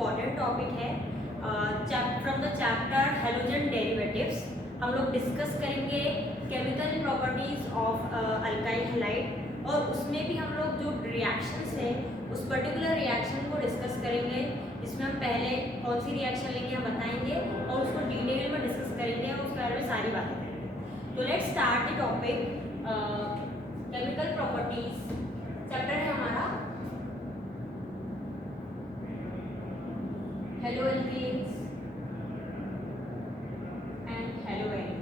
Important topic है from the chapter halogen derivatives. हम लोग डिस्कस करेंगे chemical properties of alkyl halide और उसमें भी हम लोग जो रिएक्शंस है उस पर्टिकुलर रिएक्शन को डिस्कस करेंगे, जिसमें हम पहले कौन सी रिएक्शन लेंगे हम बताएंगे और उसको डिटेल में डिस्कस करेंगे और उसके बारे में सारी बातें करेंगे। तो let's start the topic. Chemical properties chapter है हमारा हेलोएल्केन्स एंड हेलोएल्केन्स।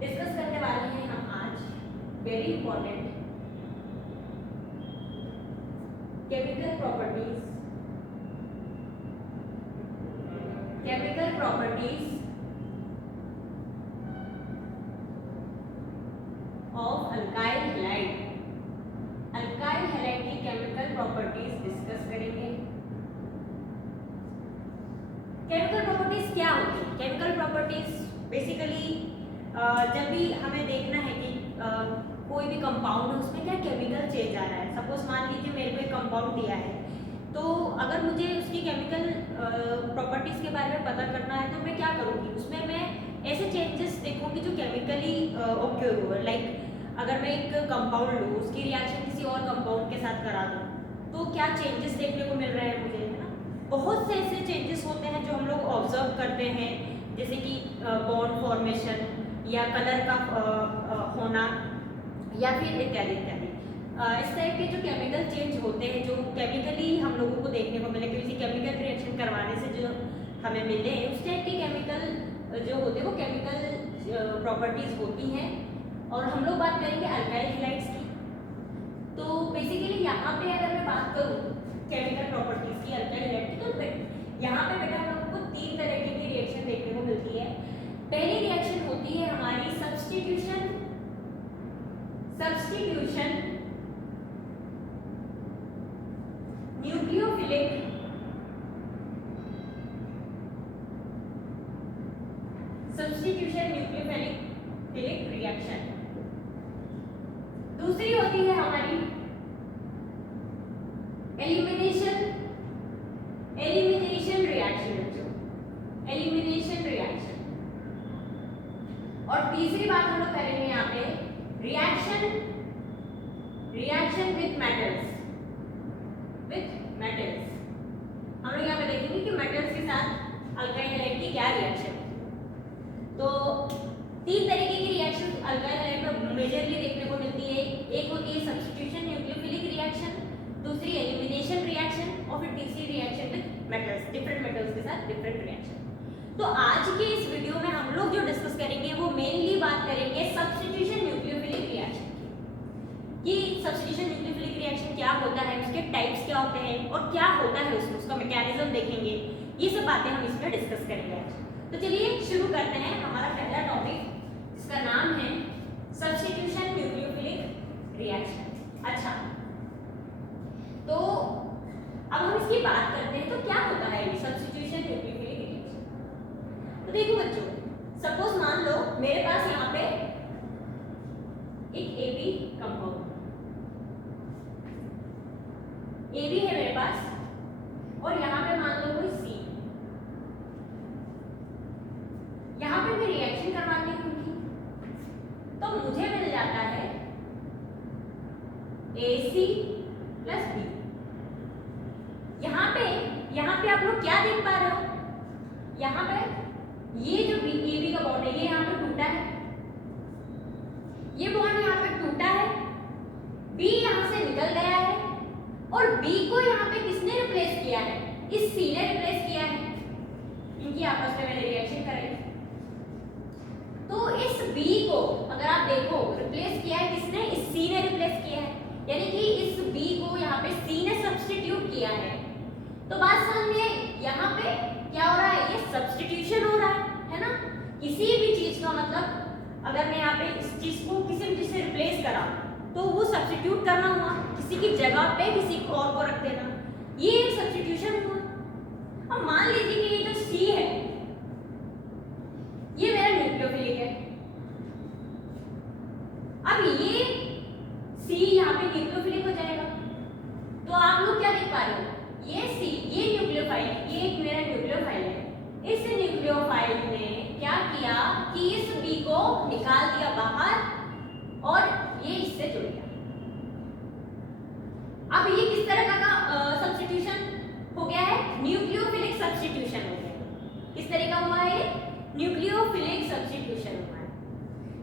डिस्कस करने वाले हैं हम आज very important chemical properties of alkyl halide. Alkyl halide की केमिकल प्रॉपर्टीज डिस्कस करेंगे। केमिकल प्रॉपर्टीज क्या होती है? केमिकल प्रॉपर्टीज बेसिकली जब भी हमें देखना है कि कोई भी कंपाउंड है उसमें क्या केमिकल चेंज आ रहा है। सपोज मान लीजिए मेरे को एक कंपाउंड दिया है, तो अगर मुझे उसकी केमिकल प्रॉपर्टीज के बारे में पता करना है तो मैं क्या करूँगी, उसमें मैं ऐसे चेंजेस देखूँगी जो केमिकली ऑक्योर हुआ। लाइक अगर मैं एक कंपाउंड लूँ, उसकी रिएक्शन किसी और कंपाउंड के साथ करा दूँ, तो क्या चेंजेस देखने को मिल रहे हैं मुझे, है ना। बहुत से ऐसे चेंजेस होते हैं जो हम लोग ऑब्जर्व करते हैं, जैसे कि बॉन्ड फॉर्मेशन या कलर का होना या फिर इत्यादि इत्यादि। इस तरह के जो केमिकल चेंज होते हैं जो केमिकली हम लोगों को देखने को मिले, किसी केमिकल रिएक्शन करवाने से जो हमें मिले, उस टाइप के केमिकल जो होते हैं वो केमिकल प्रॉपर्टीज होती हैं। और हम लोग बात करेंगे अल्काइल हैलाइड्स की। तो बेसिकली यहाँ पे अगर मैं बात करूँ केमिकल प्रॉपर्टीज की अल्काइल हैलाइड की, तो यहाँ पे बेटा हम लोगों को तीन तरह की रिएक्शन देखने को मिलती है। पहली रिएक्शन होती है हमारी सब्स्टिट्यूशन न्यूक्लियोफिलिक रिएक्शन। दूसरी होती है हमारी एलिमिनेशन रिएक्शन। और तीसरी बात हम लोग करेंगे यहाँ पे रिएक्शन विथ मेटल्स। हम लोग यहाँ पे देखेंगे कि मेटल्स के साथ अल्काइल हैलाइड की क्या रिएक्शन। तो तीन तरीके की रिएक्शन अल्काइल हैलाइड में मेजरली देखने को मिलती है। एक होती है सब्स्टिट्यूशन न्यूक्लियोफिलिक रिएक्शन, दूसरी एलिमिनेशन रिएक्शन और फिर तीसरी reaction with metals, different metals के साथ डिफरेंट रिएक्शन। तो आज के इस वीडियो में हम लोग जो डिस्कस करेंगे वो मेनली बात करेंगे सब्स्टिट्यूशन न्यूक्लियोफिलिक रिएक्शन की। सब्स्टिट्यूशन न्यूक्लियोफिलिक रिएक्शन क्या होता है, उसके टाइप्स क्या होते हैं और क्या होता है उसमें, उसका मैकेनिज्म देखेंगे। ये सब बातें हम इसमें डिस्कस करेंगे आज। तो चलिए शुरू करते हैं। हमारा पहला टॉपिक इसका नाम है सब्स्टिट्यूशन न्यूक्लियोफिलिक रिएक्शन। अच्छा, तो अब हम इसकी बात करते हैं। तो क्या होता है ये सब्स्टिट्यूशन न्यूक्लियोफिलिक रिएक्शन? तो देखो बच्चों, सपोज मान लो मेरे पास यहाँ पे एक AB कंपाउंड AB है मेरे पास, और यहाँ पे मान लो कोई C। यहाँ पे मैं रिएक्शन करवाती हूँ उनकी, तो मुझे मिल जाता है AC प्लस B। यहाँ पे आप लोग क्या देख पा रहे हो, यहाँ पे ये जो AB का बॉन्ड है ये यहाँ पे टूटा है, ये बॉन्ड यहाँ पे टूटा है, B यहाँ से निकल गया है और B को यहाँ पे किसने रिप्लेस किया है, इस C ने रिप्लेस किया है। इनकी आपस में मैंने रिएक्शन कराई, तो इस B को अगर आप देखो रिप्लेस किया है किसने, इस C ने रिप्लेस किया है, यानी कि इस B को यहाँ पे C ने सब्स्टिट्यूट किया है। तो बात समझ में आई, यहाँ पे क्या हो रहा है, ये सब्स्टिट्यूशन हो रहा है ना। किसी भी चीज का मतलब अगर मैं यहाँ पे इस चीज को किसी भी चीज से रिप्लेस करा तो वो सब्स्टिट्यूट करना हुआ, किसी की जगह पे किसी को और को रख देना, ये एक सब्स्टिट्यूशन हुआ। अब मान लीजिए कि ये जो C है ये मेरा न्यूक्लियोफिलिक है। अब ये C यहाँ पे पे न्यूक्लियोफिलिक हो जाएगा। तो आप लोग क्या देख पा रहे हो, ये न्यूक्लियोफाइल, ये एक मेरा न्यूक्लियोफाइल है। इस न्यूक्लियोफाइल ने क्या किया कि इस बी को निकाल दिया बाहर और ये इससे जुड़ गया। अब ये किस तरह का सब्स्टिट्यूशन हो गया है, न्यूक्लियोफिलिक सब्स्टिट्यूशन हो गया। किस तरह का हुआ है, न्यूक्लियोफिलिक सब्स्टिट्यूशन हुआ है।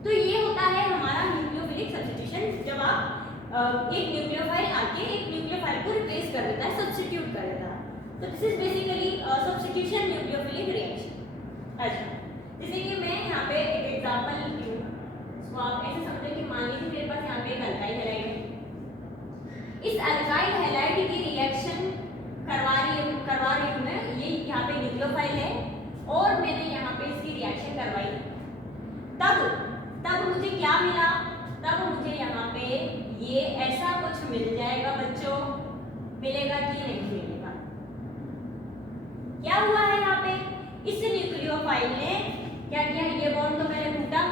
तो ये होता है हमारा न्यूक्लियोफिलिक सब्स्टिट्यूशन, जब आप एक न्यूक्लियोफाइल आके एक न्यूक्लियोफाइल को रिप्लेस कर देता है, सब्स्टिट्यूट कर देता है। तो this is basically substitution nucleophilic reaction. अच्छा, जैसे कि मैं यहाँ पे एक एग्जांपल लिखती हूँ, तो आप ऐसे समझें कि मान लीजिए मेरे पास यहाँ पे एक अल्काइल हैलाइड है। इस अल्काइल हैलाइड की रिएक्शन करवा रही हूँ मैं, ये यहाँ पे न्यूक्लियोफाइल है और मैंने यहाँ पे इसकी रिएक्शन करवाई। तब मुझे क्या मिला, तब मुझे यहाँ पे ये ऐसा कुछ मिल जाएगा बच्चों, मिलेगा कि नहीं मिलेगा। क्या हुआ है यहाँ पे, इस न्यूक्लियोफाइल ने क्या किया, ये बॉन्ड तो पहले टूटा,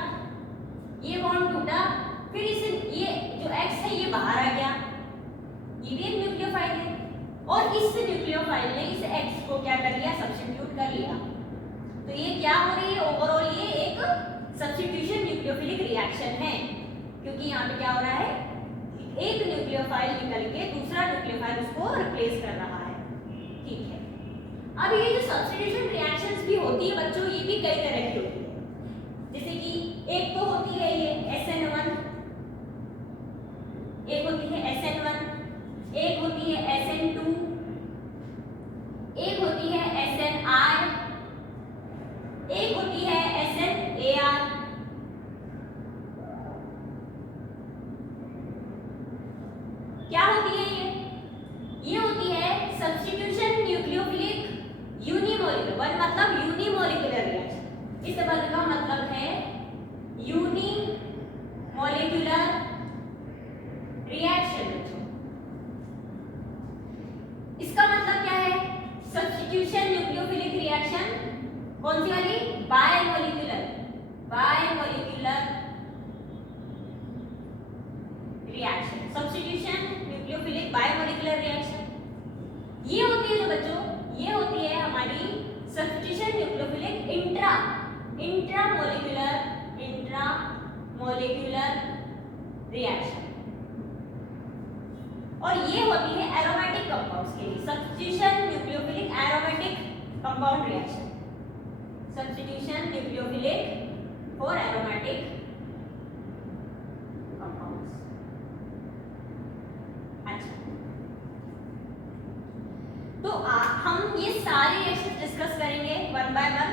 ये बॉन्ड टूटा, फिर ये जो X है ये बाहर आ गया, ये भी एक न्यूक्लियोफाइल है और इस न्यूक्लियोफाइल ने इस X को क्या कर लिया, सब्स्टिट्यूट कर लिया। तो ये क्या हो रही है, ओवरऑल ये एक सब्स्टिट्यूशन न्यूक्लियोफिलिक रिएक्शन है, क्योंकि यहाँ पे क्या हो रहा है, एक न्यूक्लियोफाइल निकल के दूसरा न्यूक्लियोफाइल उसको रिप्लेस कर रहा है। ठीक है, अब ये जो सब्स्टिट्यूशन रिएक्शंस भी होती है बच्चों, ये भी कई तरह की होती है। जैसे कि एक तो होती है ये SN1, एक होती है SN1, एक होती है SN2, एक होती है SNI, एक होती है SNAR। क्या होती है ये होती है सब्स्टिट्यूशन न्यूक्लियोफिलिक यूनिमोलिकुलर, वन मतलब यूनिमोलिकुलर रिएक्शन। इस वर्ड का मतलब है यूनिमोलिकुलर रिएक्शन। इसका मतलब क्या है, सब्स्टिट्यूशन न्यूक्लियोफिलिक रिएक्शन कौन सी वाली, bimolecular reaction, substitution nucleophilic bimolecular reaction. ये होती है जो बच्चों, ये होती है हमारी सब्स्टिट्यूशन न्यूक्लियोफिलिक इंट्रामोलिकुलर रिएक्शन। और ये होती है एरोमेटिक कंपाउंड्स के लिए, substitution nucleophilic aromatic compound reaction, substitution nucleophilic for aromatic compounds. अच्छा, तो हम ये सारे रिएक्शंस डिस्कस करेंगे वन बाय वन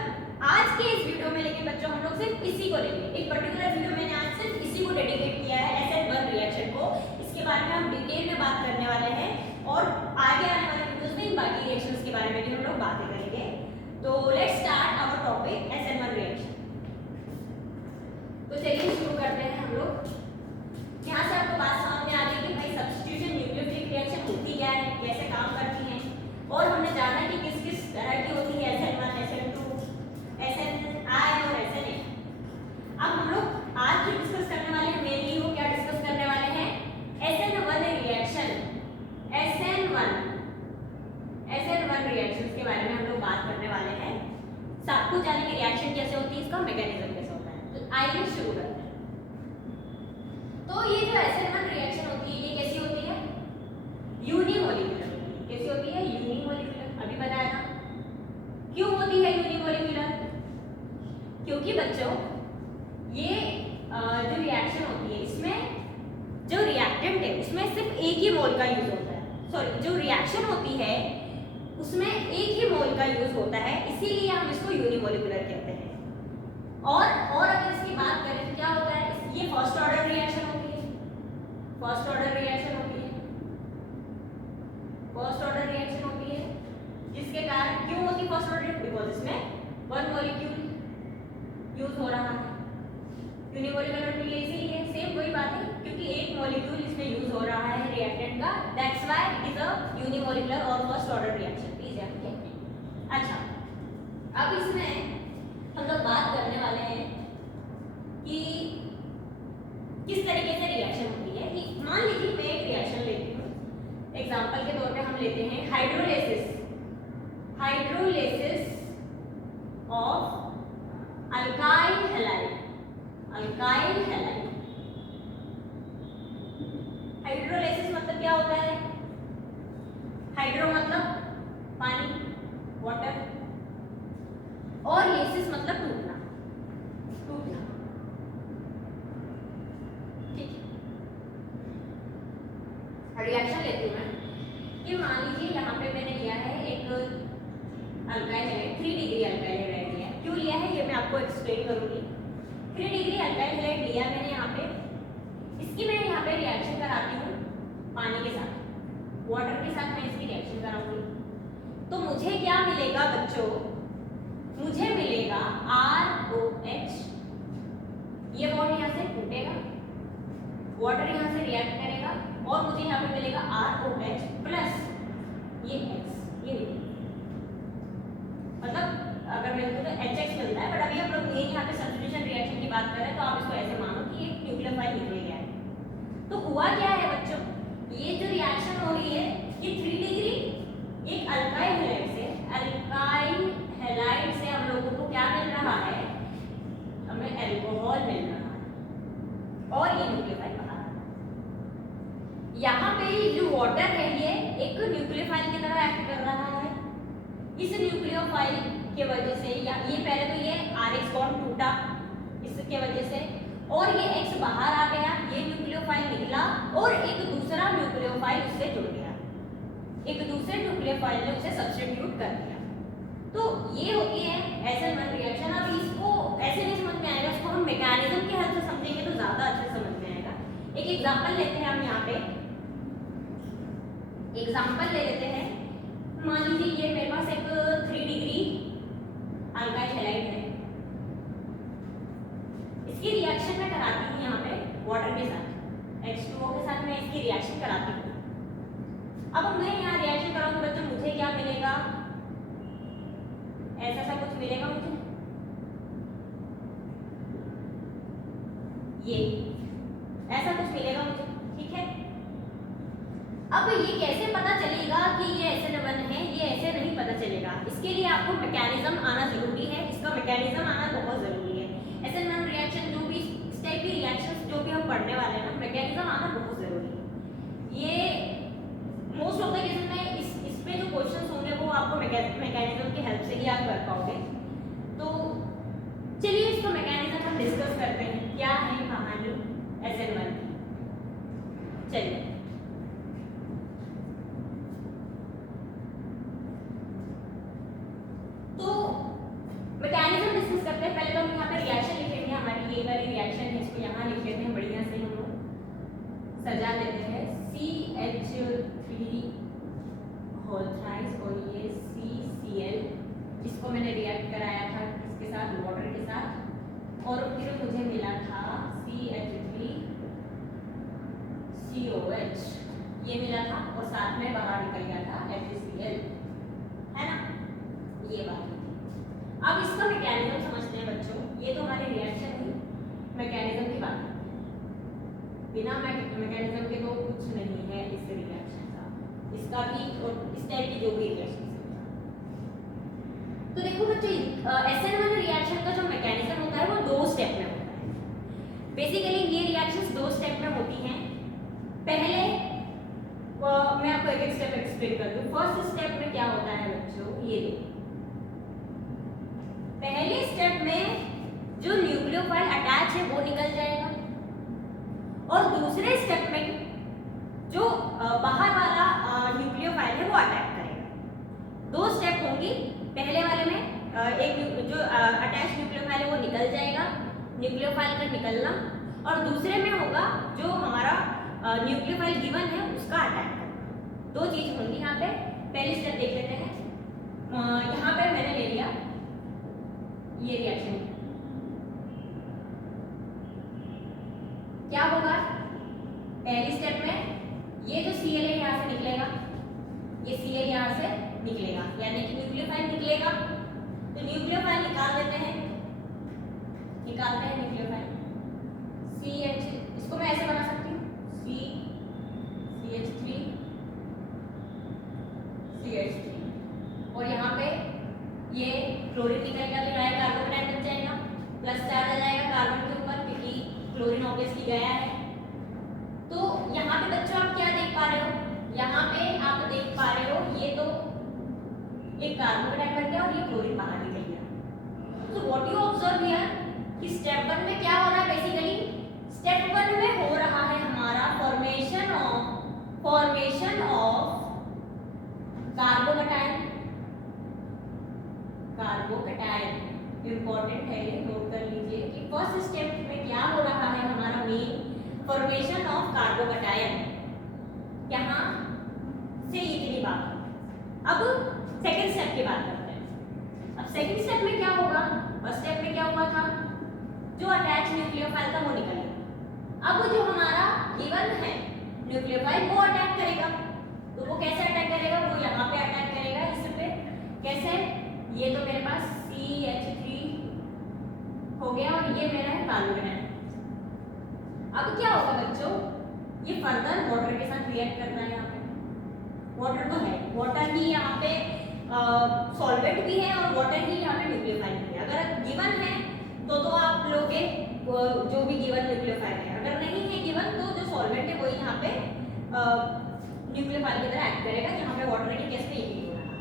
आज के इस वीडियो में, लेकिन बच्चों हम लोग सिर्फ इसी को लेंगे। एक पर्टिकुलर वीडियो मैंने आज सिर्फ इसी को डेडिकेट किया है, SN1 रिएक्शन को। इसके बारे में हम डिटेल में बात करने वाले हैं और आगे आने वाले वीडियोस में इन बाकी रिएक्शंस के बारे में भी हम लोग बातें करेंगे। तो let's start our topic SN1 reaction. तो चलिए शुरू करते हैं हम लोग। यहाँ से आपको बात समझ में आ गई कि भाई सब्स्टिट्यूशन न्यूक्लियोफिलिक रिएक्शन होती क्या है, कैसे काम करती है, और हमने जाना कि किस किस तरह की होती है, SN1, SN2, SNI और SNA। अब हम लोग आज जो डिस्कस करने वाले हैं, मेनली वो क्या डिस्कस करने वाले हैं, SN1 रिएक्शन, SN1 रिएक्शंस के बारे में हम लोग बात करने वाले हैं। सब कुछ जाने की रिएक्शन कैसे होती है, इसका मैकेनिज्म कैसे होता है। तो आइए शुरू करते हैं। तो ये जो SN1 रिएक्शन होती है, ये कैसी होती है, यूनिमोलिकुलर होती है। कैसी होती है, यूनिमोलिकुलर। अभी बताया था क्यों होती है यूनिमोलिकुलर, क्योंकि बच्चों ये जो रिएक्शन होती है, इसमें जो रिएक्टेंट है उसमें सिर्फ एक ही मोल का यूज होता है। सॉरी, जो रिएक्शन होती है उसमें एक ही मोल का यूज होता है, इसीलिए हम इसको यूनिमोलिकुलर कहते हैं। और अगर इसकी बात करें तो क्या होता है, ये फर्स्ट ऑर्डर रिएक्शन होती है, फर्स्ट ऑर्डर रिएक्शन होती है, फर्स्ट ऑर्डर रिएक्शन होती है, जिसके कारण क्यों होती है फर्स्ट ऑर्डर, बिकॉज इसमें वन मॉलिक्यूल यूज हो रहा है। यूनिमोलिकुलर के लिए इसीलिए सेम वही बात है, क्योंकि एक मॉलिक्यूल इसमें यूज हो रहा है रिएक्टेंट का, that's why it is a unimolecular और फर्स्ट ऑर्डर रिएक्शन। प्लीज याद रखें। अच्छा, अब इसमें हम लोग बात करने वाले हैं कि किस तरीके से रिएक्शन होती है। कि मान लीजिए मैं एक एग्जाम्पल के तौर पे हम लेते हैं hydrolysis, hydrolysis of alkyl halide, alkyl halide. Hydrolysis मतलब क्या होता है? हाइड्रो मतलब पानी, वाटर, और लिसिस मतलब टूटना, टूटना। ठीक है, रिएक्शन लेती हूँ मैं कि मान लीजिए यहाँ पे मैंने लिया है एक alkyl halide, 3 degree alkyl halide लिया है। क्यों लिया है ये मैं आपको एक्सप्लेन करूंगी। 3 डिग्री अल्काइल हैलाइड लिया मैंने यहाँ पे, इसकी मैं यहाँ पे रिएक्शन कराती हूँ पानी के साथ, वाटर के साथ मैं इसकी रिएक्शन कराऊंगी। तो मुझे क्या मिलेगा बच्चों? मुझे मिलेगा ROH, ये बॉन्ड यहाँ से टूटेगा, वाटर यहाँ से रिएक्ट करेगा, और मुझे यहाँ पे मिलेगा ROH प्लस ये X, ये मतलब अगर मैं तो HX मिलता है, बट अभी हम लोग ये यहाँ पे सब्स्टिट्यूशन रिएक्शन की बात कर रहे हैं, तो आप इसको ऐसे मानो कि एक न्यूक्लियोफाइल निकल गया है। तो हुआ क्या है बच्चों, ये जो रिएक्शन हो रही है ये 3 डिग्री एक अल्काइल हैलाइड से, अल्काइल हैलाइड से हम लोगों को क्या मिल रहा है? हमें अल्कोहल मिल रहा है, और ये न्यूक्लियोफाइल बना रहा है। यहाँ पे जो वाटर है ये एक न्यूक्लियोफाइल की तरह एक्ट कर रहा है। इस न्यूक्लियोफाइल के वजह से, या ये पहले तो ये RH बॉन्ड टूटा इसके वजह से, और ये X बाहर आ गया, ये न्यूक्लियोफाइल निकला, और एक दूसरा न्यूक्लियोफाइल उससे जुड़ गया, एक दूसरे न्यूक्लियोफाइल ने उसे सब्स्टिट्यूट कर दिया। तो ये होती है SN1 रिएक्शन। अब इसको ऐसे नहीं समझ में आएगा, इसको हम मैकेनिज्म के हेल्प से समझेंगे तो ज्यादा अच्छे समझ में आएगा। एक एग्जांपल लेते हैं हम यहाँ पे, एग्जांपल ले लेते हैं। मान लीजिए ये मेरे पास एक 3 डिग्री अल्काइल हैलाइड है, इसकी रिएक्शन मैं कराती हूँ यहाँ पे वाटर के साथ, H2O के साथ मैं इसकी रिएक्शन कराती हूँ। अब मैं यहाँ रिएक्शन कराऊंगी बच्चों, मुझे क्या मिलेगा? ऐसा सा कुछ मिलेगा मुझे, ये ऐसा कुछ मिलेगा मुझे, ठीक है। अब ये कैसे पता चलेगा कि ये SN1 है? ये ऐसे नहीं पता चलेगा, इसके लिए आपको मैकेनिज्म आना जरूरी है, इसका मैकेनिज्म आना बहुत जरूरी है। SN1 रिएक्शन, जो भी इस टाइप की रिएक्शंस जो भी हम पढ़ने वाले हैं ना, मैकेनिज्म आना बहुत जरूरी है। ये मोस्ट ऑफ द केसेस में इस पे जो क्वेश्चंस होंगे वो आपको मैकेनिज्म की हेल्प से ही आप कर पाओगे। तो चलिए इसको मैकेनिज्म हम डिस्कस करते हैं, क्या है कहानी SN1 की। चलिए तो मैकेनिज्म डिस्कस करते हैं। पहले तो हम यहाँ पे रिएक्शन लिखेंगे, हमारी ये वाली रिएक्शन है, इसको यहाँ लिख लेते हैं, बढ़िया से हम लोग सजा लेते हैं। CH3 होल थ्राइस, और ये CCl, जिसको मैंने रिएक्ट कराया था इसके साथ, वाटर के साथ, और फिर मुझे मिला था CH3COH, ये मिला था, और साथ में बाहर निकल गया था HCl, है ना, ये बात। अब इसका मैकेनिज्म समझते हैं बच्चों। ये तो हमारी रिएक्शन हुई, मैकेनिज्म की बात करते हैं। बिना मैकेनिज्म के तो कुछ नहीं है इस रिएक्शन का, इसका भी और इस टाइप की जो भी रिएक्शन। तो देखो बच्चों, SN1 रिएक्शन का जो मैकेनिज्म होता है वो 2 स्टेप में होता है। बेसिकली ये रिएक्शंस 2 स्टेप में होती हैं। पहले मैं आपको एक स्टेप एक्सप्लेन कर दूं। फर्स्ट स्टेप में क्या होता है बच्चों, ये देखो, पहले स्टेप में जो न्यूक्लियोफाइल अटैच है वो निकल जाएगा, और दूसरे स्टेप में जो बाहर वाला न्यूक्लियोफाइल है वो अटैक करेगा। 2 स्टेप होंगी। पहले वाले में एक जो अटैच न्यूक्लियोफाइल है वो निकल जाएगा, न्यूक्लियोफाइल का निकलना, और दूसरे में होगा जो हमारा न्यूक्लियोफाइल गिवन है उसका अटैक करना। 2 चीज होंगी यहाँ पे। पहली स्टेप देख लेते हैं। यहाँ पे मैंने ले लिया ये रिएक्शन, क्या होगा? पहली स्टेप में ये जो Cl है यहाँ से निकलेगा, ये Cl यहाँ से निकलेगा, यानी कि न्यूक्लियोफाइल निकलेगा। तो न्यूक्लियोफाइल निकाल देते हैं, निकालते हैं न्यूक्लियोफाइल। CH, इसको मैं ऐसे बना सकती हूँ, CH3 क्लोरीन ऑब्वियसली गया है। तो यहाँ पे बच्चों आप क्या देख पा रहे हो, यहाँ पे आप देख पा रहे हो ये तो एक कार्बोकेटाइन बन गया और ये क्लोरीन बाहर निकल गया। तो व्हाट यू ऑब्जर्व हियर कि स्टेप 1 में क्या हो रहा है, बेसिकली स्टेप 1 में हो रहा है हमारा फॉर्मेशन ऑफ कार्बोकेटाइन। इंपॉर्टेंट है, नोट कर लीजिए कि फर्स्ट स्टेप में क्या हो रहा है हमारा मेन फॉर्मेशन ऑफ कार्बोकेटाइन। यहाँ से इतनी बात। अब सेकंड स्टेप की बात करते हैं। अब सेकंड स्टेप में क्या होगा, फर्स्ट स्टेप में क्या हुआ था, जो अटैच न्यूक्लियोफाइल था वो निकल गया। अब जो हमारा गिवन है न्यूक्लियोफाइल वो अटैक करेगा। तो वो कैसे अटैक करेगा, वो यहाँ पे अटैक करेगा इस पे। कैसे, ये तो मेरे पास CH3 हो गया और ये मेरा है कार्बोकेटाइन। अब क्या होगा बच्चों, ये फर्दर वाटर के साथ रिएक्ट करना है। यहाँ पे वाटर तो है, वाटर ही यहाँ पे सॉल्वेंट भी है और वाटर ही यहाँ पे न्यूक्लियोफाइल भी है। अगर गिवन है तो आप लोगे जो भी गिवन न्यूक्लियोफाइल है, अगर नहीं है गिवन तो जो सॉल्वेंट है वही यहाँ पे न्यूक्लियोफाइल की तरह एक्ट करेगा, यहाँ पे वाटर के केस में ये हो रहा है।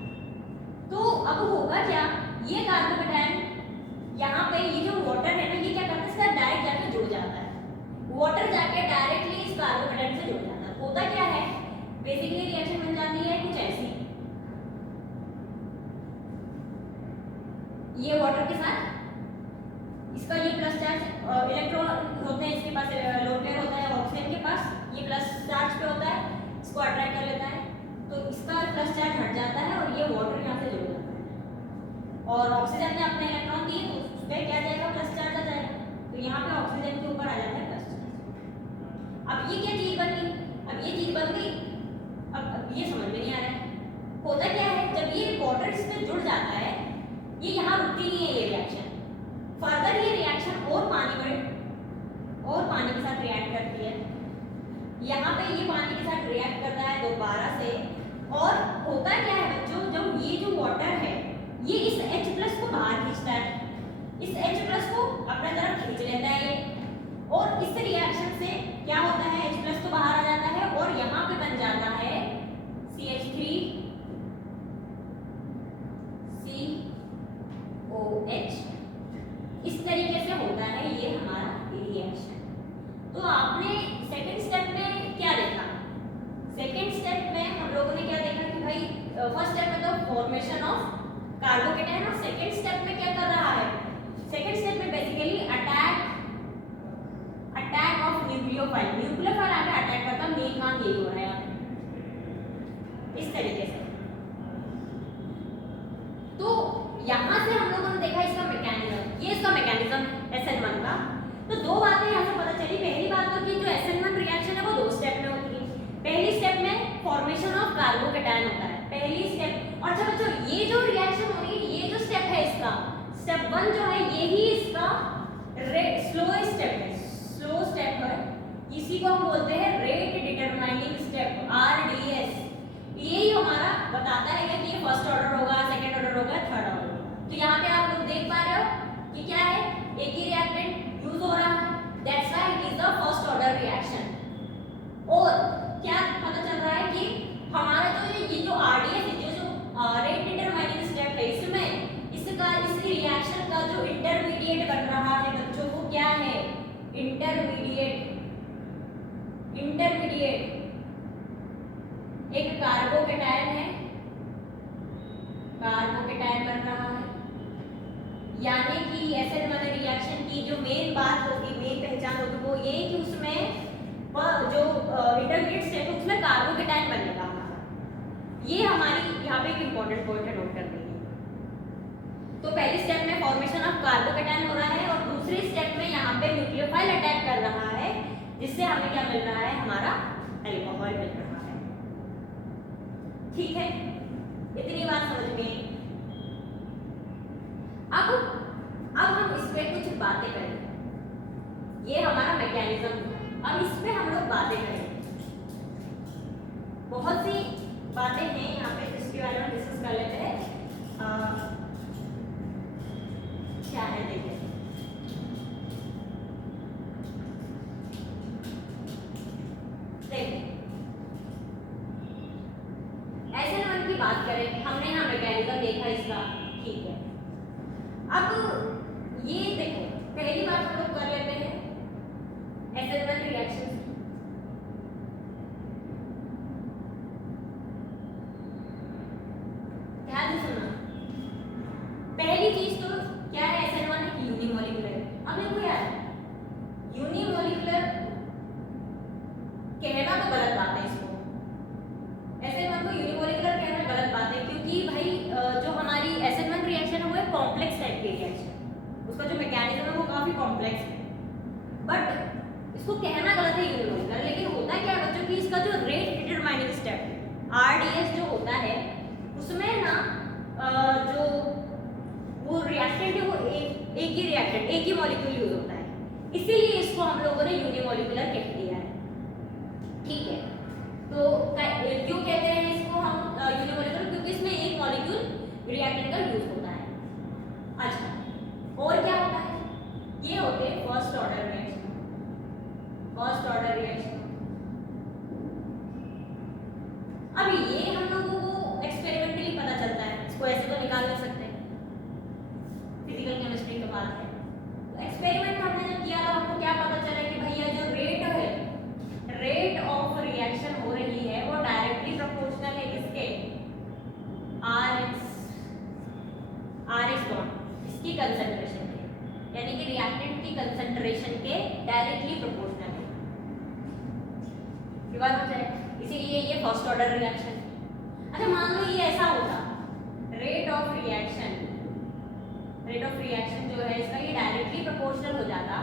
तो अब होगा क्या, ये कार्बोकेटाइन यहाँ पे ये जो वाटर है ना, ये क्या करता है, इसका डायरेक्ट जाके जुड़ जाता है। वाटर जाके डायरेक्टली इस कार्बोकेटाइन से जुड़ जाता है। होता क्या है, बेसिकली रिएक्शन बन जाती है कुछ ऐसी, ये वाटर के साथ इसका ये प्लस चार्ज इलेक्ट्रॉन होते हैं, इसके पास लोन पेयर होता है, ऑक्सीजन के पास ये प्लस चार्ज पे होता है, इसको अट्रैक्ट कर लेता है। तो इसका प्लस चार्ज हट जाता है और ये वाटर यहाँ से जुड़ जाता है। और ऑक्सीजन ने अपने इलेक्ट्रॉन दिए तो उस पर क्या जाएगा, प्लस चार्ज आ जाएगा। तो यहाँ पे ऑक्सीजन के ऊपर आ जाता है प्लस चार्ज। अब ये क्या चीज बन गई, अब ये चीज बन गई, अब ये समझ में नहीं आ रहा है होता क्या है। जब ये वाटर इसमें जुड़ जाता है, ये यहाँ रुकती नहीं है ये रिएक्शन, फर्दर ये रिएक्शन और पानी के साथ रिएक्ट करती है। यहाँ पे ये पानी के साथ रिएक्ट करता है दोबारा से, और होता क्या है बच्चों, जब ये जो वाटर है ये इस H+ को बाहर खींचता है, इस H+ को अपने तरफ खींच लेता है ये, और इस रिएक्शन से क्या होता है, H+ तो बाहर आ जाता है और यहाँ पे बन जाता है CH3 COH। इस तरीके से होता है ये हमारा रिएक्शन। तो आपने सेकंड स्टेप में क्या देखा, सेकंड स्टेप में हम लोगों ने क्या देखा कि भाई फर्स्ट स्टेप में तो फॉर्मेशन ऑफ कार्बोकेटाइन, और सेकंड स्टेप में क्या कर रहा है, सेकंड स्टेप में बेसिकली अटैक ऑफ न्यूक्लियोफाइल आके अटैक करता, मेन काम यही हो रहा है इस तरीके से। तो यहाँ से हम लोगों ने देखा इसका मैकेनिज्म, ये इसका मैकेनिज्म SN1 का। तो दो बातें यहाँ से पता चली। पहली बात तो कि जो SN1 रिएक्शन है वो दो स्टेप में होती है। पहली स्टेप में फॉर्मेशन ऑफ कार्बोकेटाइन होता है, पहली स्टेप। और अच्छा बच्चों, ये जो रिएक्शन हो रही है, ये जो स्टेप है इसका, स्टेप 1 जो है, यही इसका स्लो स्टेप है। इसी को हम बोलते हैं रेट डिटरमाइनिंग स्टेप, RDS। यही हमारा बताता है कि ये फर्स्ट ऑर्डर होगा, सेकंड ऑर्डर होगा, थर्ड ऑर्डर होगा। तो यहाँ पे आप लोग देख पा रहे हो कि क्या है, एक ही रिएक्टेंट यूज हो रहा है, that's why it is the first order reaction. और क्या पता चल रहा है कि हमारा ये जो RDS है, जो रेट डिटरमाइनिंग स्टेप है, इसमें इस रिएक्शन का जो इंटरमीडिएट बन रहा है बच्चों, वो क्या है, इंटरमीडिएट एक कार्बोकेटाइन है, कार्बोकेटाइन बन रहा है। यानी कि SN1 रिएक्शन की जो मेन बात होगी, मेन पहचान होगी, वो ये कि उसमें जो इंटरमीडिएट स्टेप है उसमें कार्बोकेटाइन बनेगा हमारा। ये हमारी यहाँ पे एक इंपॉर्टेंट पॉइंट है, नोट कर लीजिए। तो पहली स्टेप में फॉर्मेशन ऑफ कार्बोकेटाइन हो रहा है और दूसरी स्टेप में यहाँ पे न्यूक्लियोफाइल अटैक कर रहा है, जिससे हमें क्या मिल रहा है, हमारा अल्कोहल मिल रहा है। ठीक है, इतनी बात समझ में। अब हम इस पे कुछ बातें करें। ये हमारा मैकेनिज्म, अब इस पे हम लोग बातें करें। बहुत सी बातें हैं यहाँ पे जिसके बारे में डिस्कस कर लेते हैं। क्या है देखिए, की बात करें, हमने यहाँ मैकेनिज्म देखा इसका, ठीक है। अब ये देखो, पहली बात हम लोग कर लेते हैं SN1 रिएक्शन। ध्यान से सुनना, पहली चीज तो क्या है, SN1 एक यूनिमोलिकुलर। अब देखो यार, यूनिमोलिकुलर कहना तो गलत बात है, इसको SN1 को यूनिमोलिकुलर कहना गलत बात है, क्योंकि भाई जो हमारी SN1 रिएक्शन है वो एक कॉम्प्लेक्स टाइप की रिएक्शन, उसका जो मैकेनिज्म है वो काफी कॉम्प्लेक्स है, बट इसको कहना गलत है यूनिमोलिकुलर। लेकिन होता क्या है बच्चों की, इसका जो रेट डिटरमाइनिंग स्टेप RDS जो होता है उसमें ना जो वो रिएक्टेंट है वो एक ही रिएक्टेंट, एक ही मॉलिक्यूल यूज होता है, इसीलिए इसको हम लोगों ने यूनिमोलिकुलर कह दिया है, ठीक है। तो क्यों कहते हैं इसको हम यूनिमोलिकुलर, क्योंकि इसमें एक मॉलिक्यूल रिएक्टेंट का यूज होता है। अच्छा, और क्या होता है, ये होते हैं first order reaction. First order reaction, अब ये हम लोगों को एक्सपेरिमेंटली पता चलता है, इसको ऐसे तो निकाल नहीं सकते, फिजिकल केमिस्ट्री की बात है। तो एक्सपेरिमेंट हमने जब किया तो हमको क्या पता चला कि भैया जो रेट है, रेट ऑफ रिएक्शन हो रही है वो डायरेक्टली प्रोपोर्शनल है किसके, RX बॉन्ड इसकी कंसंट्रेशन के, यानी कि रिएक्टेंट की कंसंट्रेशन के डायरेक्टली प्रोपोर्शनल है, ये बात हो जाए, इसीलिए ये फर्स्ट ऑर्डर रिएक्शन। अच्छा, मान लो ये ऐसा होता, रेट ऑफ रिएक्शन जो है इसका ये डायरेक्टली प्रोपोर्शनल हो जाता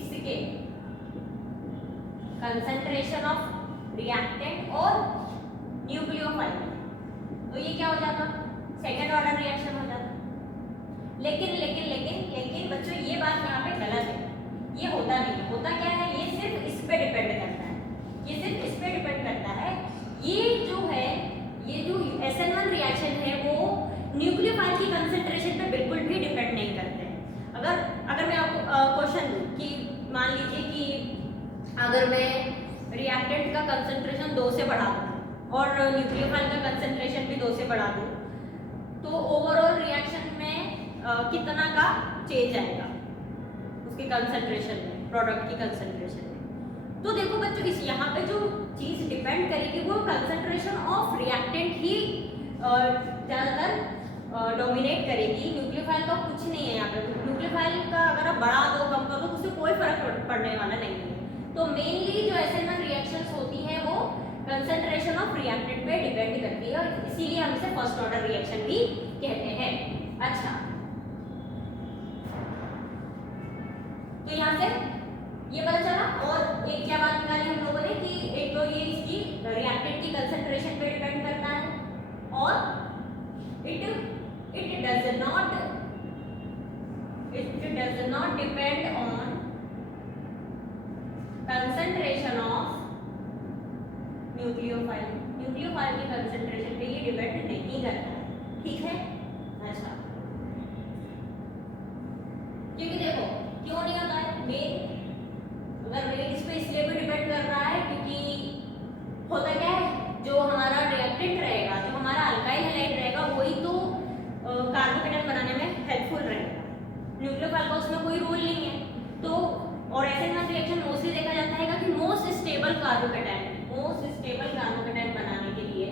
इसके कंसंट्रेशन ऑफ रिएक्टेंट और न्यूक्लियोफाइल, तो ये क्या हो जाता, सेकंड ऑर्डर रिएक्शन हो जाता। लेकिन लेकिन लेकिन लेकिन बच्चों ये बात यहाँ पे गलत है, ये होता नहीं। होता क्या है, ये सिर्फ इस पे डिपेंड करता है, ये सिर्फ इस पे डिपेंड करता है, ये जो है, ये जो SN1 रिएक्शन है वो न्यूक्लियोफाइल की कंसंट्रेशन पे बिल्कुल भी डिपेंड नहीं करते हैं। अगर मैं आपको क्वेश्चन दूं कि मान लीजिए कि अगर मैं रिएक्टेंट का कंसंट्रेशन 2 से बढ़ा दूं और न्यूक्लियोफाइल का कंसंट्रेशन भी 2 से बढ़ा दूं, तो ओवरऑल रिएक्शन में कितना का चेंज आएगा उसके कंसंट्रेशन में, प्रोडक्ट की कंसंट्रेशन में। तो देखो बच्चों, इस यहाँ पे जो चीज डिपेंड करेगी वो कंसंट्रेशन ऑफ रिएक्टेंट ही ज़्यादातर डोमिनेट करेगी। न्यूक्लियोफाइल का कुछ नहीं है यहाँ पे, न्यूक्लियोफाइल का अगर आप बढ़ा दो कम कर दो तो उससे कोई फर्क पड़ने वाला नहीं है। तो मेनली जो SN1 रिएक्शंस होती हैं वो कंसंट्रेशन ऑफ रिएक्टेंट पे डिपेंड करती है, इसीलिए हम इसे फर्स्ट ऑर्डर रिएक्शन भी कहते हैं। अच्छा, तो यहाँ से ये पता चला, और एक क्या बात निकाली हम लोगों ने कि एक तो ये इसकी रिएक्टेंट की कंसंट्रेशन पे डिपेंड करता है, और it does not depend on concentration of nucleophile की कंसंट्रेशन पे ये डिपेंड नहीं करता है, ठीक है। अच्छा, क्योंकि देखो क्यों नहीं होता है, अगर मेन इस पे इसलिए भी डिपेंड कर रहा है क्योंकि होता क्या है, जो हमारा रिएक्टेंट रहेगा, जो हमारा अल्काइल हैलाइड रहेगा, वही तो कार्बोकेटायन बनाने में हेल्पफुल रहेगा। न्यूक्लियोफाइल का उसमें कोई रोल नहीं है। तो और SN1 रिएक्शन मोस्टली देखा जाता है कि मोस्ट स्टेबल कार्बोकेटायन बनाने के लिए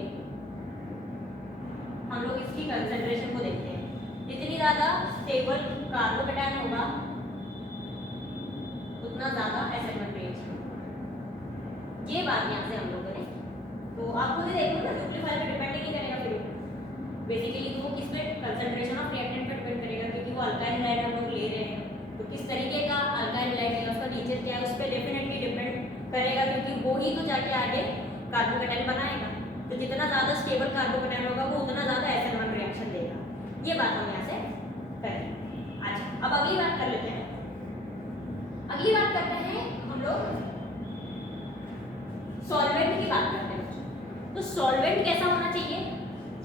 हम लोग इसकी कंसंट्रेशन को देखते हैं। जितनी ज़्यादा स्टेबल कार्बोकेटायन होगा उतना ज़्यादा SN1 रिएक्शन होगा। ये बात यहाँ से हम लोगों ने, तो आप खुद ही देखो ना, न्यूक्लियोफाइल पे डिपेंड नहीं करेगा फिर बेसिकली, तो वो किस पे, कंसंट्रेशन ऑफ रिएक्टेंट पे डिपेंड करेगा, क्योंकि वो अल्काइल हैलाइड हम लोग ले रहे हैं, तो किस तरीके का अल्काइल हैलाइड है, उसका नेचर क्या है, उस पर डेफिनेटली डिपेंड करेगा, क्योंकि वो ही तो जाके आगे कार्बोकेटायन बनाएगा। तो जितना ज़्यादा स्टेबल कार्बोकेटायन होगा वो उतना ज़्यादा SN1 रिएक्शन देगा। ये बात हम यहाँ से करें। अच्छा, अब अगली बात कर लेते हैं। अगली बात करते हैं हम लोग सॉल्वेंट की बात करते हैं। तो सॉल्वेंट कैसा होना चाहिए,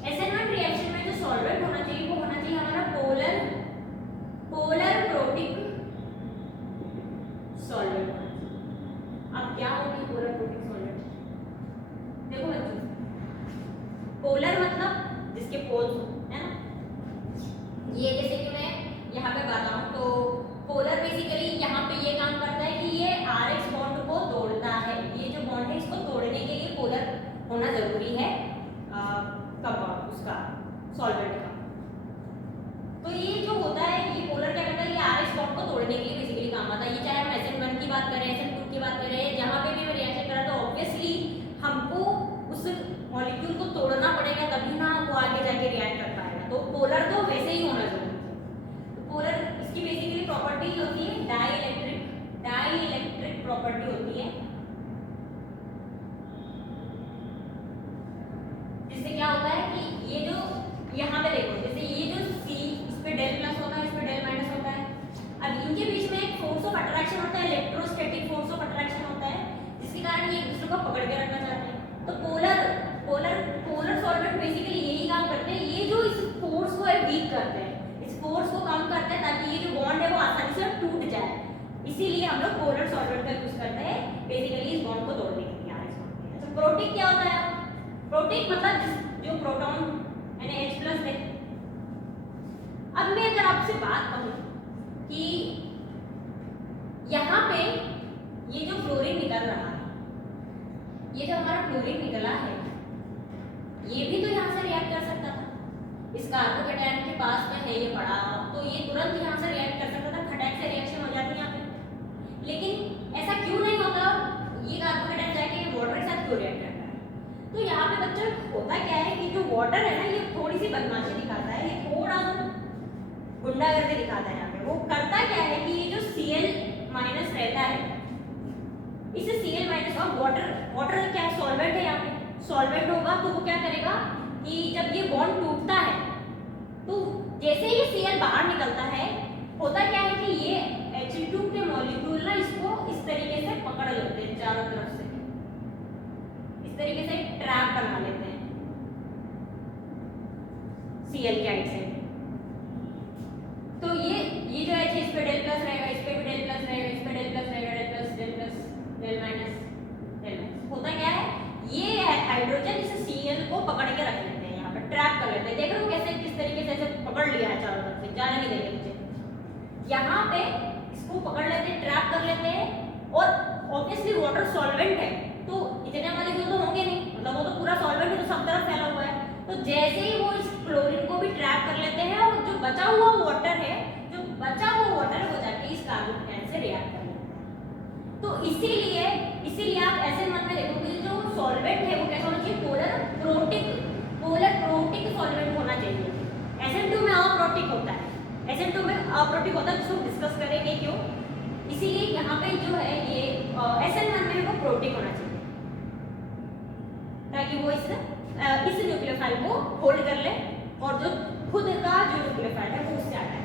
SN1 रिएक्शन में जो सॉल्वेंट होना चाहिए वो होना चाहिए हमारा पोलर प्रोटिक सॉल्वेंट। अब क्या होगी पोलर प्रोटिक सॉल्वेंट, देखो बच्चों, पोलर मतलब जरूरी है कंपाउंड उसका सॉल्वेंट का। तो ये जो होता है ये पोलर क्या करता है, ये आर एस बॉन्ड को तोड़ने के लिए बेसिकली काम आता है। ये चाहे हम SN1 की बात करें, SN2 की बात करें, जहाँ पे भी रिएक्शन करा तो ऑब्वियसली हमको उस मॉलिक्यूल को तोड़ना पड़ेगा, तभी ना वो आगे जाके रिएक्ट कर पाएगा। तो पोलर तो वैसे ही होना जरूरी है। तो पोलर इसकी बेसिकली प्रॉपर्टी होती है डाइइलेक्ट्रिक प्रॉपर्टी होती है, जिससे क्या होता है कि ये जो यहाँ पे देखो, जैसे ये जो C इस पे डेल प्लस होता है, इस पे डेल माइनस होता है। अब इनके बीच में एक फोर्स ऑफ अट्रैक्शन होता है, इलेक्ट्रोस्टैटिक फोर्स ऑफ अट्रैक्शन होता है, जिसके कारण ये एक दूसरे को पकड़ के रखना चाहते हैं। तो पोलर सॉल्वेंट बेसिकली यही काम करते हैं, ये जो इस फोर्स को वीक करते हैं, इस फोर्स को कम करते हैं ताकि ये जो बॉन्ड है वो आसानी से टूट जाए। इसीलिए हम लोग पोलर सॉल्वेंट का यूज करते हैं बेसिकली इस बॉन्ड को तोड़ने के लिए। अच्छा, प्रोटिक क्या होता है? प्रोटिक मतलब जो प्रोटॉन यानी H+ है। अब मैं अगर आपसे बात कहूं कि यहाँ पे ये जो क्लोरीन निकल रहा है, ये जो हमारा क्लोरीन निकला है, ये भी तो यहाँ से रिएक्ट कर सकता था। इस कार्बोकेटायन के पास में है ये पड़ा, तो ये तुरंत यहाँ से रिएक्ट कर सकता था, खटाक से रिएक्शन हो जाती है यहाँ पे। लेकिन ऐसा क्यों नहीं होता? ये कार्बोकेटायन जाके वाटर के साथ क्यों रिएक्ट करता है? तो यहाँ पे बच्चों होता क्या है कि जो वाटर है ना, ये थोड़ी सी बदमाशी दिखाता है, ये थोड़ा सा गुंडागर्दी दिखाता है। यहाँ पे वो करता क्या है कि ये जो Cl- रहता है, इसे Cl- और वाटर क्या है? सॉल्वेंट है। यहाँ पे सॉल्वेंट होगा तो वो क्या करेगा कि जब ये बॉन्ड टूटता है तो जैसे ही Cl बाहर निकलता है, होता क्या है कि ये H2 के मॉलिक्यूल ना इसको इस तरीके से पकड़ लेते हैं चारों तरफ से, इस तरीके से ट्रैप बना लेते हैं Cl के साइड से। तो ये जो है इस पे डेल प्लस रहेगा, इस पे भी डेल प्लस रहेगा, इस पे डेल प्लस रहेगा, del plus del minus del minus. होता क्या है, ये हाइड्रोजन इस Cl को पकड़ के रख लेते हैं, यहाँ पे ट्रैप कर लेते हैं। देख रहे हो कैसे किस तरीके से ऐसे पकड़ लिया है चारों तरफ से, जाने नहीं देंगे नीचे। यहाँ पे इसको पकड़ लेते हैं, ट्रैप कर लेते हैं। और ऑब्वियसली वाटर सॉल्वेंट है तो इतने मॉलिक्यूल तो होंगे नहीं, मतलब वो तो पूरा सॉल्वेंट है, तो सब तरफ फैला हुआ है। तो जैसे ही वो इस क्लोरीन को भी ट्रैप कर लेते हैं, और जो बचा हुआ वाटर है वो जाके इस कार्बोकेटायन से रिएक्ट कर लेता है। तो इसीलिए आप ऐसे मन में देखोगे जो सॉल्वेंट है वो कैसा होना चाहिए? पोलर प्रोटिक सॉल्वेंट होना चाहिए। SN2 में अप्रोटिक होता है, SN2 में अप्रोटिक होता है, जिसको डिस्कस करेंगे क्यों। इसीलिए यहाँ पे जो है ये SN1 में वो प्रोटिक होना चाहिए, ताकि वो इस न्यूक्लियोफाइल को होल्ड कर ले और जो खुद का जो न्यूक्लियोफाइल है वो उससे अटैच।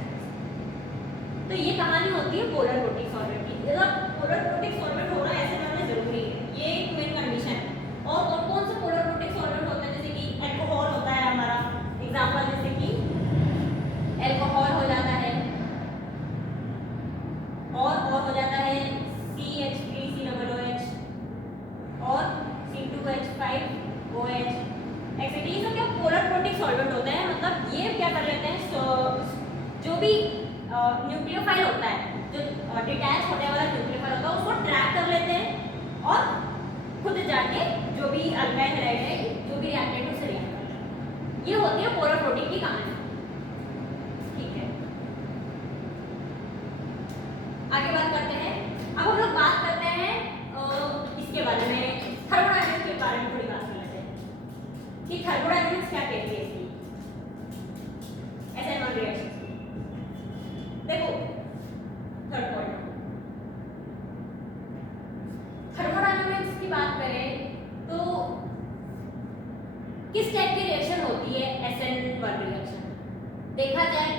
तो ये कहानी होती है पोलर प्रोटिक सॉल्वेंट की। पोलर प्रोटिक सॉल्वेंट होना SN1 में जरूरी है, ये एक मेन कंडीशन है। और कौन से पोलर प्रोटिक सॉल्वेंट होते हैं? जैसे कि अल्कोहल होता है हमारा एग्जांपल, जैसे कि अल्कोहल हो जाता है, और हो जाता है CH3COOH और C2H5OH एक्सेट्रा। ये सब क्या पोलर प्रोटिक सॉल्वेंट होते हैं। मतलब ये क्या कर लेते हैं, जो भी न्यूक्लियोफाइल होता है, जो डिटैच होने वाला न्यूक्लियोफाइल होता है, उसको ट्रैप कर लेते हैं और खुद जाके जो भी अल्काइल हैलाइड है, जो भी रिएक्टेंट उससे रिएक्ट करते हैं। ये होती है पोलर प्रोटिक की कहानी। ठीक है, आगे बात करते हैं। अब हम लोग बात करते हैं इसके बारे में, थर्मोडायनामिक्स के बारे में थोड़ी बात कर लेते हैं कि थर्मोडायनामिक्स क्या कहती है इसकी SN1 रिएक्शन। देखो थर्ड पॉइंट, थर्मोडायनामिक्स की बात करें तो किस टाइप की रिएक्शन होती है SN1 रिएक्शन? देखा जाए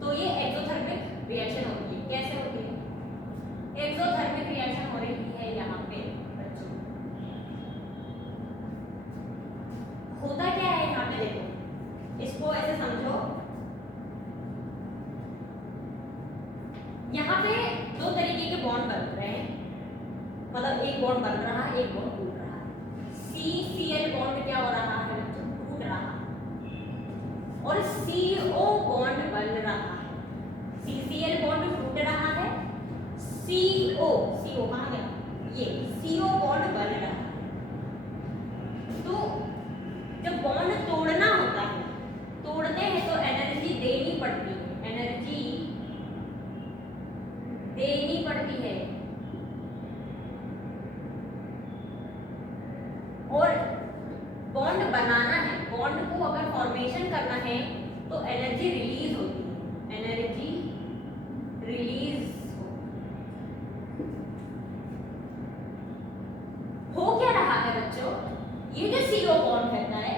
तो ये एक्सोथर्मिक रिएक्शन होती है। कैसे होती है? एक्सोथर्मिक रिएक्शन हो रही है यहाँ पे बच्चों। होता क्या है यहाँ पे, देखो इसको ऐसे समझो, यहाँ पे दो तरीके के बॉन्ड बन रहे हैं, मतलब एक बॉन्ड बन रहा है, एक बॉन्ड टूट रहा है। CCl बॉन्ड क्या हो रहा है? टूट रहा है। और CO बॉन्ड बन रहा है। CCl बॉन्ड टूट रहा है, CO कहाँ गया? ये CO बॉन्ड बन रहा है। तो बॉन्ड बनाना है, बॉन्ड को अगर फॉर्मेशन करना है तो एनर्जी रिलीज होती है, एनर्जी रिलीज हो क्या रहा है बच्चों, ये जो CO बॉन्ड रहता है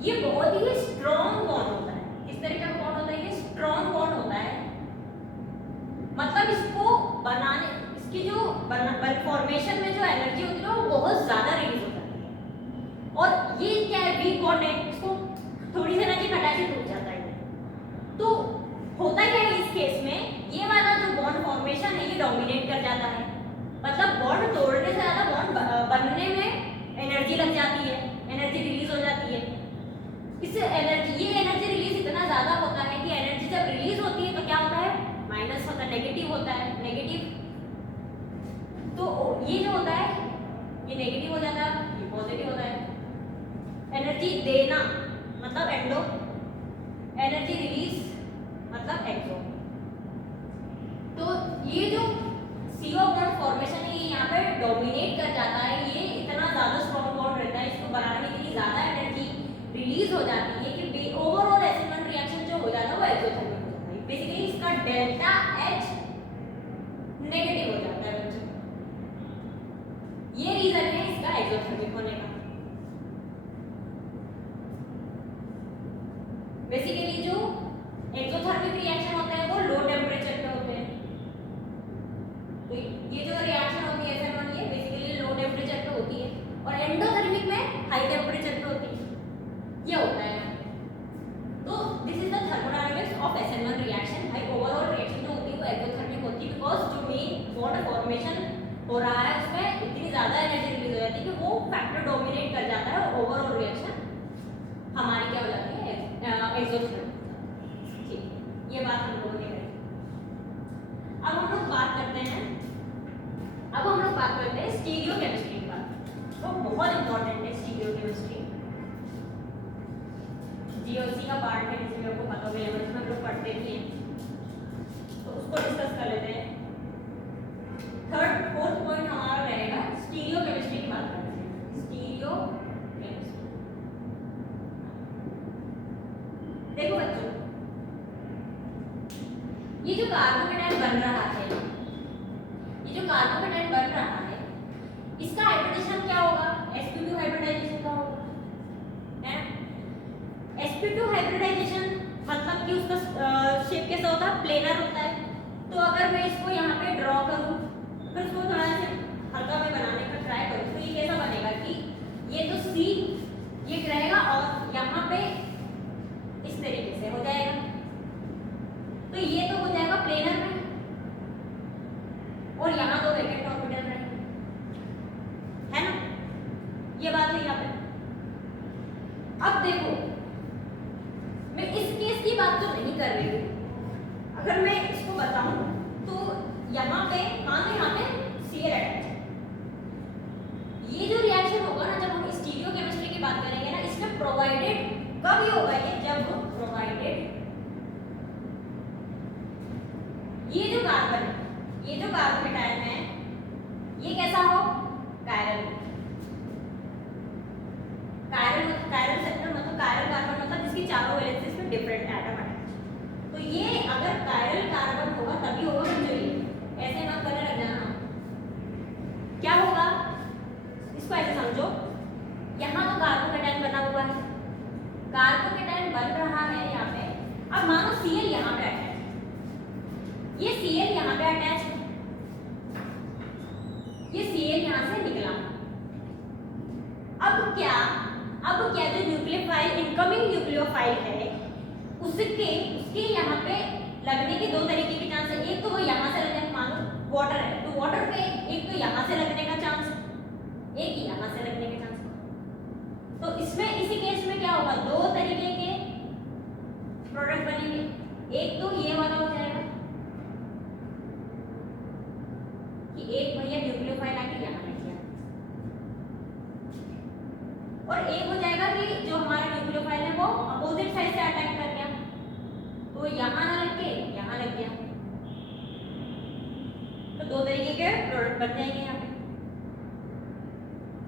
ये बहुत ही स्ट्रॉन्ग बॉन्ड होता है। किस तरीके का बॉन्ड होता है, ये स्ट्रॉन्ग बॉन्ड होता है, मतलब इसको बनाने, इसकी जो फॉर्मेशन में जो एनर्जी होती है वो बहुत ज्यादा रिलीज हो जाती है। और ये क्या है, वीक बॉन्ड है, इसको थोड़ी सी एनर्जी घटा के टूट जाता है। तो होता क्या है इस केस में, ये वाला जो बॉन्ड फॉर्मेशन है ये डोमिनेट कर जाता है, मतलब बॉन्ड तोड़ने से ज्यादा बॉन्ड बनने में एनर्जी लग जाती है, एनर्जी रिलीज हो जाती है। इससे एनर्जी, ये एनर्जी रिलीज इतना ज्यादा होता है कि एनर्जी जब रिलीज होती है तो क्या होता है, माइनस होता है, नेगेटिव होता है, नेगेटिव। तो ये जो होता है ये नेगेटिव हो जाता है, ये पॉजिटिव होता है। एनर्जी देना मतलब एंडो, एनर्जी रिलीज मतलब एक्सो। तो ये जो CO बॉन्ड फॉर्मेशन है ये यहाँ पे डोमिनेट कर जाता है, ये इतना ज्यादा स्ट्रॉन्ग बॉन्ड रहता है, इसको बनाने में इतनी ज्यादा एनर्जी रिलीज हो जाती है कि ओवरऑल SN1 रिएक्शन जो हो जाता है वो एक्सोथर्मिक हो जाता है। बेसिकली इसका डेल्टा H नेगेटिव हो जाता है बच्चों, ये रीजन है इसका एक्सोथर्मिक होने का। बेसिकली जो एक्सोथर्मिक रिएक्शन होते हैं वो लो टेम्परेचर पे होते हैं, तो ये जो रिएक्शन होती है SN1 ये बेसिकली लो टेम्परेचर पे होती है, और एंडोथर्मिक में हाई टेम्परेचर पे होती है, ये होता है। तो this is the thermodynamics of SN1 reaction. भाई ओवरऑल रिएक्शन जो होती है वो एक्सोथर्मिक होती है, बिकॉज जो मेन बॉन्ड फॉर्मेशन हो रहा है उसमें इतनी ज्यादा एनर्जी रिलीज हो जाती है कि वो फैक्टर डोमिनेट कर जाता है, और ओवरऑल रिएक्शन हमारी क्या हो जाती है, एक्सोथर्मिक। ठीक, ये बात हम लोगों ने करी। अब हम लोग बात करते हैं स्टीरियो केमिस्ट्री की बात। तो बहुत इंपॉर्टेंट है स्टीरियो केमिस्ट्री, GOC का पार्ट है, जिसमें आपको पता होगा इलेवेंथ में हम लोग पढ़ते भी हैं, तो उसको डिस्कस कर लेते हैं। फोर्थ पॉइंट हमारा रहेगा स्टीरियो केमिस्ट्री की बात करते हैं, स्टीरियो केमिस्ट्री। देखो बच्चों, ये जो कार्बोकेटायन बन रहा है, इसका हाइब्रिडेशन क्या होगा, sp2 हाइब्रिडाइजेशन का होगा, है ना। sp2 हाइब्रिडाइजेशन मतलब कि उसका शेप कैसा होता है, प्लेनर होता है। तो अगर मैं इसको यहाँ पे ड्रॉ करूँ, फिर इसको थोड़ा सा हल्का में बनाने का ट्राई करूँ, तो ये कैसा बनेगा कि ये तो C ये रहेगा और यहाँ पे इस तरीके से हो जाएगा, तो ये तो हो जाएगा प्लेनर में, और यहाँ दो वैकेंट ऑर्बिटल रहेंगे, है ना। ये बात है यहाँ पे। अब देखो, मैं इस केस की बात तो नहीं कर रही हूँ, अगर मैं इसको बताऊं तो यहाँ पे यहाँ पे Cl अटैच है। ये जो रिएक्शन होगा ना, जब हम स्टीरियो केमिस्ट्री की बात करेंगे ना, इसमें प्रोवाइडेड कब ये होगा, ये जब प्रोवाइडेड ये जो कार्बोकेटायन है ये कैसा हो, कायरल सेक्टर मतलब कायरल कार्बन मतलब जिसकी चारों वैलेंसीज में डिफरेंट एटम अटैच। तो ये अगर कायरल कार्बन होगा तभी होगा बच्चों, ये ऐसे मत करने लग जाना। क्या होगा, इसको ऐसे समझो, यहाँ तो कार्बोकेटायन बना हुआ है, कार्बोकेटायन बन रहा है यहाँ पे। अब मानो Cl यहाँ पे अटैच, ये Cl यहाँ पे अटैच है, ये Cl यहाँ से निकला। अब क्या जो न्यूक्लियोफाइल इनकमिंग न्यूक्लियोफाइल है उसके यहाँ पे लगने के दो तरीके के चांस है। एक तो वो यहाँ से लगने, मानो वाटर है तो वाटर पे एक तो यहाँ से लगने का चांस, एक यहाँ से लगने का चांस। तो इसमें इसी केस में क्या होगा, दो तरीके के प्रोडक्ट बनेंगे। एक तो ये वाला हो जाएगा कि एक भैया न्यूक्लियोफाइल आके यहाँ लग गया, और एक हो जाएगा कि जो हमारा न्यूक्लियोफाइल है वो अपोजिट साइड से अटैक कर गया, तो यहाँ ना लग के यहाँ लग गया। तो दो तरीके के प्रोडक्ट बन जाएंगे यहाँ पे।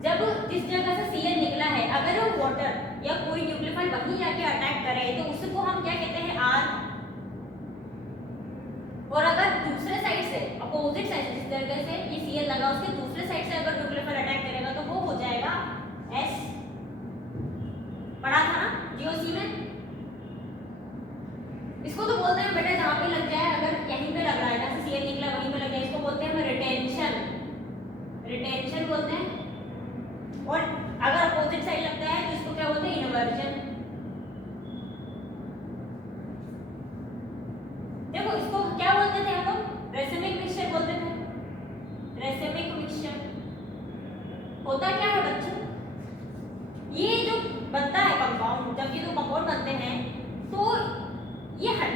जब जिस जगह से Cl निकला है अगर वो वाटर या कोई न्यूक्लियोफाइल वहीं जाके अटैक करे तो उसको हम क्या कहते हैं R। और अगर दूसरे साइड से अपोजिट साइड से जिस जगह से ये Cl लगा उसके दूसरे साइड से अगर न्यूक्लियोफाइल अटैक करेगा तो वो हो जाएगा S। पढ़ा था ना GOC में। इसको तो बोलते हैं बेटा जहां पे लग जाए, अगर यहीं पे लग रहा है जहां से Cl निकला वहीं पे लग जाए, इसको बोलते हैं हम रिटेंशन, रिटेंशन बोलते हैं। और अगर अपोजिट साइड लगता है तो इसको क्या बोलते हैं इन्वर्जन। देखो इसको क्या बोलते थे हम लोग, रेसिमिक मिक्सचर बोलते थे। रेसिमिक मिक्सचर होता क्या है बच्चों, ये जो बनता है कंपाउंड, जब ये दो कंपाउंड बनते हैं तो ये